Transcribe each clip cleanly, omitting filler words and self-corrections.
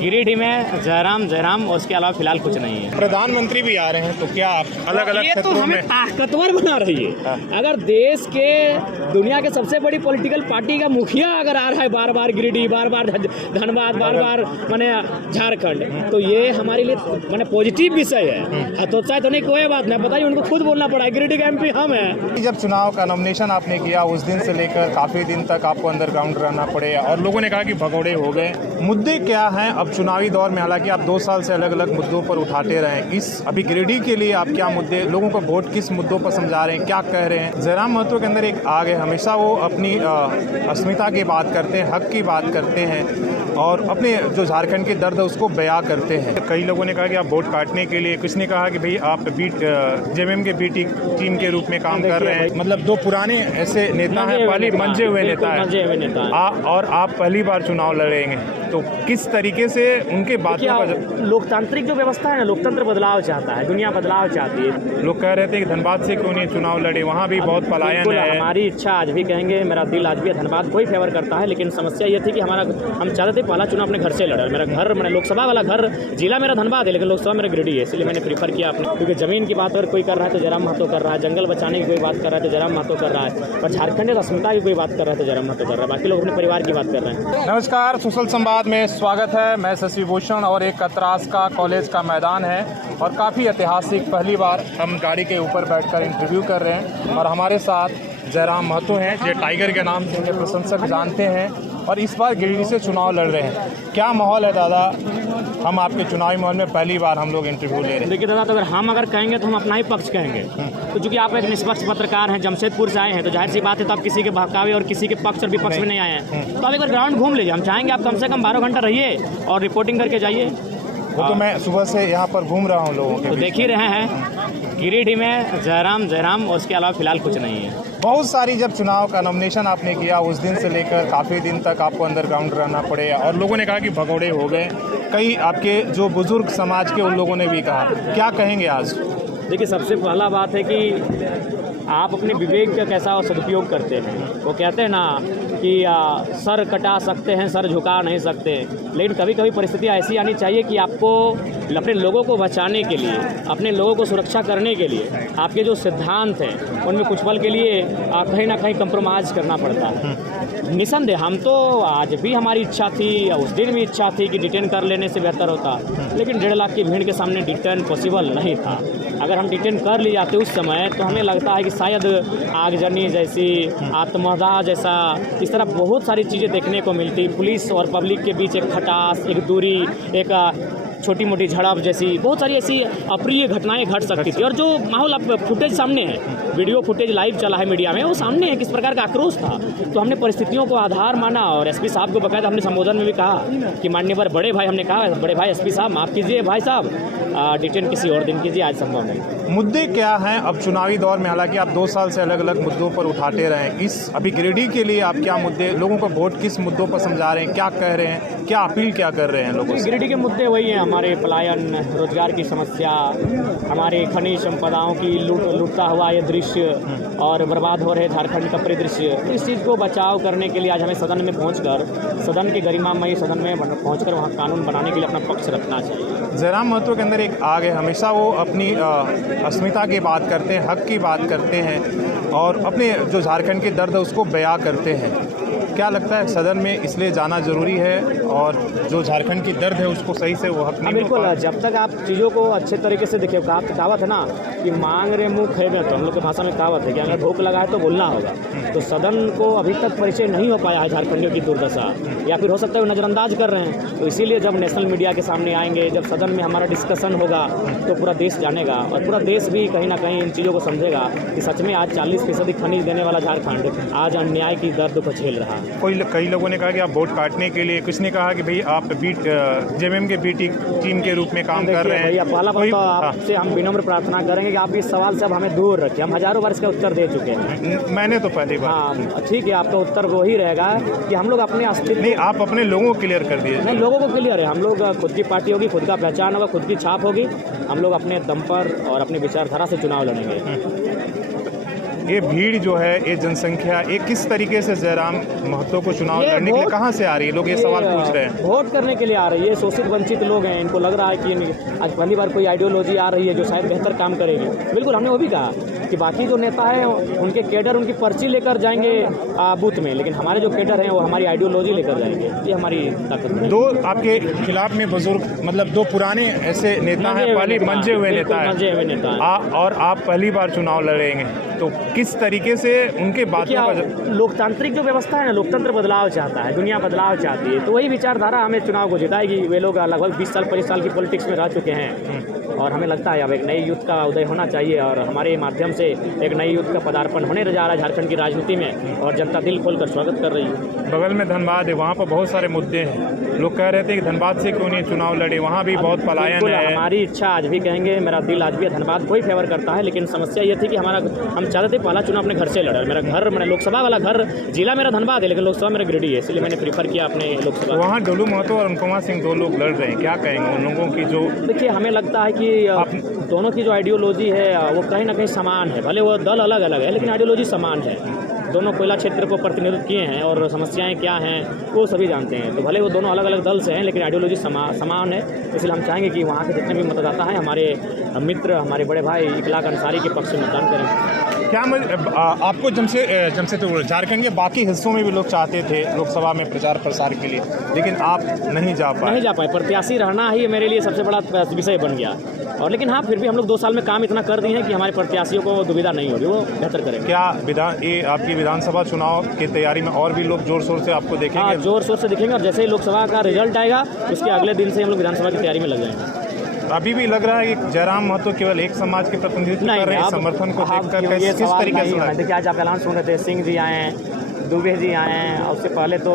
गिरिडीह में जयराम और उसके अलावा फिलहाल कुछ नहीं है। प्रधानमंत्री भी आ रहे हैं, तो क्या आप अलग अलग ये तो हमें ताकतवर बना रही है। अगर देश के दुनिया के सबसे बड़ी पॉलिटिकल पार्टी का मुखिया अगर आ रहा है बार बार गिरिडीह, बार बार धनबाद, बार बार माने झारखंड, तो ये हमारे लिए माने पॉजिटिव विषय है। हतोत्साहित होने की कोई बात नहीं, बताइए उनको खुद बोलना पड़ा है, गिरिडीह का एमपी हम है। जब चुनाव का नॉमिनेशन आपने किया उस दिन से लेकर काफी दिन तक आपको अंडरग्राउंड रहना पड़े और लोगों ने कहा कि भगौड़े हो गए। मुद्दे क्या हैं अब चुनावी दौर में? हालांकि आप 2 साल से अलग अलग मुद्दों पर उठाते रहे, इस अभी गिरिडीह के लिए आप क्या मुद्दे, लोगों को वोट किस मुद्दों पर समझा रहे हैं, क्या कह रहे हैं? जयराम महतो के अंदर एक आग है, हमेशा वो अपनी अस्मिता की बात करते हैं, हक की बात करते हैं और अपने जो झारखंड के दर्द है उसको बयां करते हैं। कई लोगों ने कहा कि आप वोट काटने के लिए, कुछ ने कहा कि भाई आप जेएमएम के बी टीम के रूप में काम कर रहे हैं। मतलब 2 पुराने ऐसे नेता हैं, पहले मंजे हुए नेता हैं और आप पहली बार चुनाव लड़ेंगे, तो किस तरीके से उनके बातों का लोकतांत्रिक जो व्यवस्था है ना, लोकतंत्र बदलाव चाहता है, दुनिया बदलाव चाहती है। लोग कह रहे थे कि धनबाद से क्यों नहीं चुनाव लड़े, वहाँ भी बहुत पलायन है। हमारी इच्छा आज भी कहेंगे, मेरा दिल आज भी धनबाद को ही फेवर करता है, लेकिन समस्या ये थी कि हम चाहते थे पहला चुनाव अपने घर से लड़ा। मेरा घर, मैंने लोकसभा वाला घर, जिला मेरा धनबाद है लेकिन लोकसभा मेरा गिरिडीह है, इसलिए मैंने प्रीफर किया अपने। क्योंकि जमीन की बात अगर कोई कर रहा है तो जयराम महतो कर रहा है, जंगल बचाने की कोई बात कर रहा है तो जयराम महतो कर रहा है, और झारखंड अस्मिता की कोई बात कर रहा है तो जयराम महतो कर रहा है, बाकी लोग अपने परिवार की बात कर रहे हैं। नमस्कार, सोशल संवाद में स्वागत है। मैं शशि भूषण और एक कतरास का कॉलेज का मैदान है और काफ़ी ऐतिहासिक, पहली बार हम गाड़ी के ऊपर बैठकर इंटरव्यू कर रहे हैं और हमारे साथ जयराम महतो हैं, जो टाइगर के नाम से उन्हें प्रशंसक जानते हैं और इस बार गिरिडीह से चुनाव लड़ रहे हैं। क्या माहौल है दादा? हम आपके चुनावी माहौल में पहली बार हम लोग इंटरव्यू ले रहे हैं। देखिए दादा, तो अगर कहेंगे तो हम अपना ही पक्ष कहेंगे, तो चूंकि आप एक निष्पक्ष पत्रकार हैं, जमशेदपुर से आए हैं, तो जाहिर सी बात है तो आप किसी के बहकावे और किसी के पक्ष और विपक्ष में नहीं आए हैं। तो आप एक बार ग्राउंड घूम लीजिए, हम चाहेंगे आप कम से कम 12 घंटा रहिए और रिपोर्टिंग करके जाइए। वो तो मैं सुबह से यहाँ पर घूम रहा हूँ लोगों के, तो देख ही रहे हैं गिरिडीह में जयराम और उसके अलावा फिलहाल कुछ नहीं है। बहुत सारी, जब चुनाव का नॉमिनेशन आपने किया उस दिन से लेकर काफ़ी दिन तक आपको अंडरग्राउंड रहना पड़े और लोगों ने कहा कि भगौड़े हो गए। कई आपके जो बुजुर्ग समाज के उन लोगों ने भी कहा, क्या कहेंगे आज? देखिए, सबसे पहला बात है कि आप अपने विवेक का कैसा सदुपयोग करते हैं। वो कहते हैं ना कि सर कटा सकते हैं, सर झुका नहीं सकते, लेकिन कभी कभी परिस्थिति ऐसी आनी चाहिए कि आपको अपने लोगों को बचाने के लिए, अपने लोगों को सुरक्षा करने के लिए आपके जो सिद्धांत हैं उनमें कुछ पल के लिए कहीं ना कहीं कंप्रोमाइज़ करना पड़ता है। निसंदेह हम तो आज भी हमारी इच्छा थी, उस दिन भी इच्छा थी कि डिटेन कर लेने से बेहतर होता, लेकिन 1.5 लाख की भीड़ के सामने डिटेन पॉसिबल नहीं था। अगर हम डिटेन कर लिए जाते उस समय तो हमें लगता है कि शायद आगजनी जैसी, आत्मदाह जैसा, इस तरह बहुत सारी चीज़ें देखने को मिलती। पुलिस और पब्लिक के बीच एक खटास, एक दूरी, एक छोटी मोटी झड़प जैसी बहुत सारी ऐसी अप्रिय घटनाएं घट सकती थी। और जो माहौल आप फुटेज सामने है, वीडियो फुटेज लाइव चला है मीडिया में, वो सामने है किस प्रकार का आक्रोश था। तो हमने परिस्थितियों को आधार माना और एसपी साहब को बकायदा हमने संबोधन में भी कहा कि माननीय बड़े भाई, हमने कहा बड़े भाई एसपी साहब माफ़ कीजिए, भाई साहब डिटेन किसी और दिन कीजिए, आज संभव नहीं। मुद्दे क्या हैं अब चुनावी दौर में? हालांकि आप 2 साल से अलग अलग मुद्दों पर उठाते रहे, इस अभी गिरिडीह के लिए आप क्या मुद्दे, लोगों को वोट किस मुद्दों पर समझा रहे हैं, क्या कह रहे हैं, क्या अपील क्या कर रहे हैं लोगों से? गिरिडीह के मुद्दे वही हैं, हमारे पलायन, रोजगार की समस्या, हमारे खनिज संपदाओं की लूटता हुआ ये दृश्य और बर्बाद हो रहे झारखंड का परिदृश्य। तो इस चीज़ को बचाव करने के लिए आज हमें सदन में पहुंचकर, सदन के गरिमामयी सदन में पहुंचकर वहां कानून बनाने के लिए अपना पक्ष रखना चाहिए। जयराम महतो के अंदर एक आग है, हमेशा वो अपनी अस्मिता की बात करते हैं, हक की बात करते हैं और अपने जो झारखंड के दर्द है उसको बयां करते हैं। क्या लगता है सदन में इसलिए जाना ज़रूरी है और जो झारखंड की दर्द है उसको सही से वो हक नहीं? बिल्कुल, जब तक आप चीज़ों को अच्छे तरीके से देखिए, कहावत है ना कि मांग रहे मुँह खेबे, तो हम लोग की भाषा में कहावत है कि अगर भूख लगा है तो बोलना होगा। तो सदन को अभी तक परिचय नहीं हो पाया है झारखंडियों की दुर्दशा, या फिर हो सकता है वो नज़रअंदाज कर रहे हैं। तो इसीलिए जब नेशनल मीडिया के सामने आएंगे, जब सदन में हमारा डिस्कशन होगा तो पूरा देश जानेगा और पूरा देश भी कहीं ना कहीं इन चीज़ों को समझेगा कि सच में आज 40% खनिज देने वाला झारखंड आज अन्याय की दर्द को झेल रहा है। कई लोगों ने कहा कि आप वोट काटने के लिए, कुछ ने कहा कि भाई आप जेएमएम के बी टीम के रूप में काम कर रहे हैं। पहला बात तो आपसे हम विनम्र प्रार्थना करेंगे कि आप इस सवाल से अब हमें दूर रखें, हम हजारों वर्ष का उत्तर दे चुके हैं। मैंने तो पहली बार, हाँ ठीक है, आपका उत्तर वही रहेगा कि हम लोग अपने अस्तित्व नहीं, आप अपने लोगों को क्लियर कर दिए। नहीं, लोगों को क्लियर है, हम लोग खुद की पार्टी होगी, खुद का पहचान होगा, खुद की छाप होगी, हम लोग अपने दम पर और अपने विचारधारा से चुनाव लड़ेंगे। ये भीड़ जो है, ये जनसंख्या, ये किस तरीके से जयराम महतो को चुनाव लड़ने के लिए कहाँ से आ रही है? लोग ये सवाल पूछ रहे हैं। वोट करने के लिए आ रही है, शोषित वंचित लोग हैं, इनको लग रहा है कि आज पहली बार कोई आइडियोलॉजी आ रही है जो शायद बेहतर काम करेगी। बिल्कुल, हमने वो भी कहा कि बाकी जो नेता हैं उनके कैडर उनकी पर्ची लेकर जाएंगे बूथ में, लेकिन हमारे जो कैडर हैं वो हमारी आइडियोलॉजी लेकर जाएंगे। ये हमारी ताकत है। दो आपके खिलाफ में बुजुर्ग, मतलब दो पुराने ऐसे नेता हैं, पहले मंजे हुए नेता हैं, और आप पहली बार चुनाव लड़ेंगे, तो किस तरीके से उनके बातों का लोकतांत्रिक जो व्यवस्था है ना, लोकतंत्र बदलाव चाहता है, दुनिया बदलाव चाहती है, तो वही विचारधारा हमें चुनाव को जिताएगी। वे लोग लगभग 20 साल 25 साल की पॉलिटिक्स में रह चुके हैं और हमें लगता है अब एक नई युद्ध का उदय होना चाहिए और हमारे माध्यम से एक नई युद्ध का पदार्पण होने जा रहा है झारखंड की राजनीति में, और जनता दिल खोलकर स्वागत कर रही है। बगल में धनबाद है, वहाँ पर बहुत सारे मुद्दे हैं, लोग कह रहे थे कि धनबाद से क्यों नहीं चुनाव लड़े, वहाँ भी बहुत पलायन है। हमारी इच्छा आज भी कहेंगे, मेरा दिल आज भी धनबाद को ही फेवर करता है, लेकिन समस्या ये थी कि हम चाहते थे पहला चुनाव अपने घर से लड़ा। मेरा घर, मैंने लोकसभा वाला घर, जिला मेरा धनबाद है लेकिन लोकसभा मेरा गिरिडीह है, इसलिए मैंने प्रीफर किया अपने लोकसभा। वहाँ डोलू महतो और अनुपमा सिंह दो लोग लड़ रहे हैं, क्या कहेंगे उन लोगों की? जो देखिए, हमें लगता है कि दोनों की जो आइडियोलॉजी है वो कहीं ना कहीं समान है, भले वो दल अलग अलग है लेकिन आइडियोलॉजी समान है। दोनों कोयला क्षेत्र को प्रतिनिधित्व किए हैं और समस्याएं क्या हैं वो सभी जानते हैं, तो भले वो दोनों अलग अलग दल से हैं लेकिन आइडियोलॉजी समान है। इसलिए हम चाहेंगे कि वहाँ के जितने भी मतदाता हैं, हमारे मित्र, हमारे बड़े भाई इखलाक अंसारी के पक्ष में मतदान करें। क्या आपको जमशेदपुर, झारखंड के बाकी हिस्सों में भी लोग चाहते थे लोकसभा में प्रचार प्रसार के लिए, लेकिन आप नहीं जा पाए? प्रत्याशी रहना ही मेरे लिए सबसे बड़ा विषय बन गया, और लेकिन हाँ, फिर भी हम लोग 2 साल में काम इतना कर दिए हैं कि हमारे प्रत्याशियों को दुविधा नहीं होगी, वो बेहतर करेंगे। क्या आपकी विधानसभा चुनाव की तैयारी में और भी लोग जोर शोर से आपको देखेंगे? हाँ, जोर शोर से दिखेंगे, और जैसे ही लोकसभा का रिजल्ट आएगा उसके अगले दिन से हम लोग विधानसभा की तैयारी में लग जाएंगे। अभी भी लग रहा है कि जयराम महतो केवल एक समाज के प्रतिनिधित्व कर रहे हैं, समर्थन को देखकर किस तरीके से? देखिए, आज आप ऐलान सुन रहे थे, सिंह जी आए हैं, दुबे जी आए हैं, और उससे पहले तो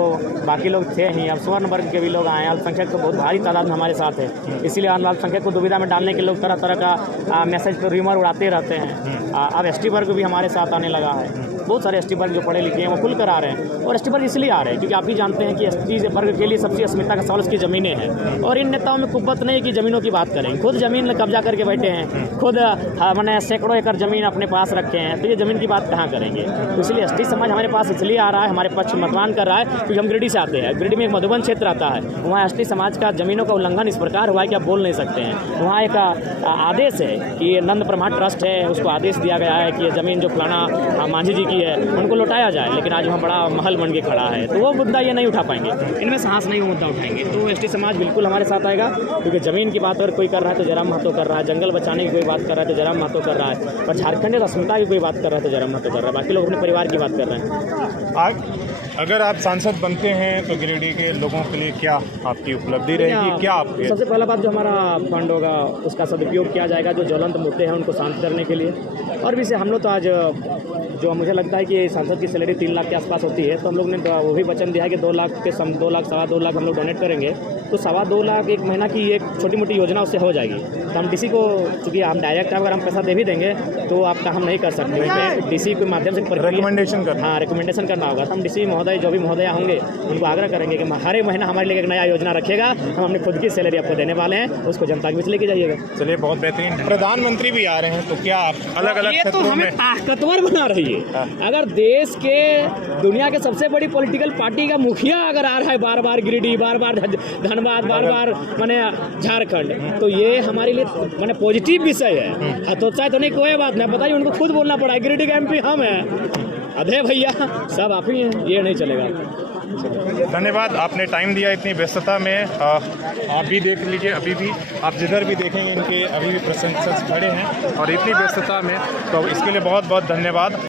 बाकी लोग थे ही, अब स्वर्ण वर्ग के भी लोग आए हैं। अल्पसंख्यक तो बहुत भारी तादाद में हमारे साथ है, इसीलिए अल्पसंख्यक को दुविधा में डालने के लोग तरह तरह का मैसेज पर र्यूमर उड़ाते रहते हैं। अब एसटी वर्ग भी हमारे साथ आने लगा है, बहुत सारे एसटी वर्ग जो पढ़े लिखे हैं वो खुल कर आ रहे हैं, और एसटी वर्ग इसलिए आ रहे हैं क्योंकि आप भी जानते हैं कि एसटी वर्ग के लिए सबसे अस्मिता का सवाल उसकी ज़मीनें हैं, और इन नेताओं में कुव्वत नहीं कि ज़मीनों की बात करें। खुद ज़मीन कब्जा करके बैठे हैं, खुद मैंने सैकड़ों एकड़ ज़मीन अपने पास रखे हैं, तो ये ज़मीन की बात कहाँ करेंगे? तो इसलिए एसटी समाज हमारे पास इसलिए आ रहा है, हमारे पक्ष मतदान कर रहा है क्योंकि हम गिरिडीह से आते हैं। गिरिडीह में एक मधुबन क्षेत्र आता है, वहाँ एसटी समाज का ज़मीनों का उल्लंघन इस प्रकार हुआ है कि आप बोल नहीं सकते हैं। वहाँ एक आदेश है कि नंद ब्रह्मा ट्रस्ट है, उसको आदेश दिया गया है कि ये ज़मीन जो फलाना मांझी जी की है उनको लौटाया जाए, लेकिन आज वहाँ बड़ा महल बन के खड़ा है, तो वो मुद्दा ये नहीं उठा पाएंगे, इनमें साहस नहीं वो मुद्दा उठाएंगे। तो एसटी समाज बिल्कुल हमारे साथ आएगा, क्योंकि ज़मीन की बात अगर कोई कर रहा है तो जयराम महतो कर रहा है, जंगल बचाने की कोई बात कर रहा है तो जयराम महतो कर रहा है, और झारखंड अस्मिता की कोई बात कर रहा है तो जयराम महतो कर रहा है, बाकी लोग अपने परिवार की बात कर रहे हैं। अगर आप सांसद बनते हैं तो गिरिडीह के लोगों के लिए क्या आपकी उपलब्धि रहेगी? क्या आपके सबसे पहला बात, जो हमारा फंड होगा उसका सदुपयोग किया जाएगा, जो ज्वलंत मुद्दे हैं उनको शांत करने के लिए। और भी से हम लोग तो आज जो मुझे लगता है कि सांसद की सैलरी 3 लाख के आसपास होती है, तो हम लोग ने वो भी वचन दिया है कि 2 लाख के 2 लाख 2.25 लाख हम लोग डोनेट करेंगे, तो 2.25 लाख एक महीना की एक छोटी मोटी योजना उससे हो जाएगी। तो हम डीसी को, चूँकि हम डायरेक्ट अगर हम पैसा दे भी देंगे तो आपका हम नहीं कर सकते, डीसी के माध्यम से रिकमेंडेशन करना होगा। तो हम डीसी महोदय, जो भी महोदय होंगे, उनको आग्रह करेंगे कि हर एक महीना हमारे लिए एक नया योजना रखेगा, हम अपनी खुद की सैलरी आपको देने वाले हैं, उसको जनता के बीच लेके जाइएगा। चलिए, बहुत बेहतरीन। प्रधानमंत्री भी आ रहे हैं, तो क्या आप अलग अलग क्षेत्रों में हमें ताकतवर बना रही है। अगर देश के, दुनिया के सबसे बड़ी पॉलिटिकल पार्टी का मुखिया अगर आ रहा है बार बार गिरिडीह, बार बार धनबाद, बार बार माने झारखंड, तो ये हमारे लिए माने पॉजिटिव विषय है। हतोत्साहित होने की कोई बात नहीं, बताइए, उनको खुद बोलना पड़ा है, गिरिडीह का एमपी हम हैं, अधे भैया सब आप ही हैं, ये नहीं चलेगा। धन्यवाद, आपने टाइम दिया इतनी व्यस्तता में। आप भी देख लीजिए, अभी भी आप जिधर भी देखेंगे इनके अभी भी प्रशंसक खड़े हैं और इतनी व्यस्तता में, तो इसके लिए बहुत बहुत धन्यवाद।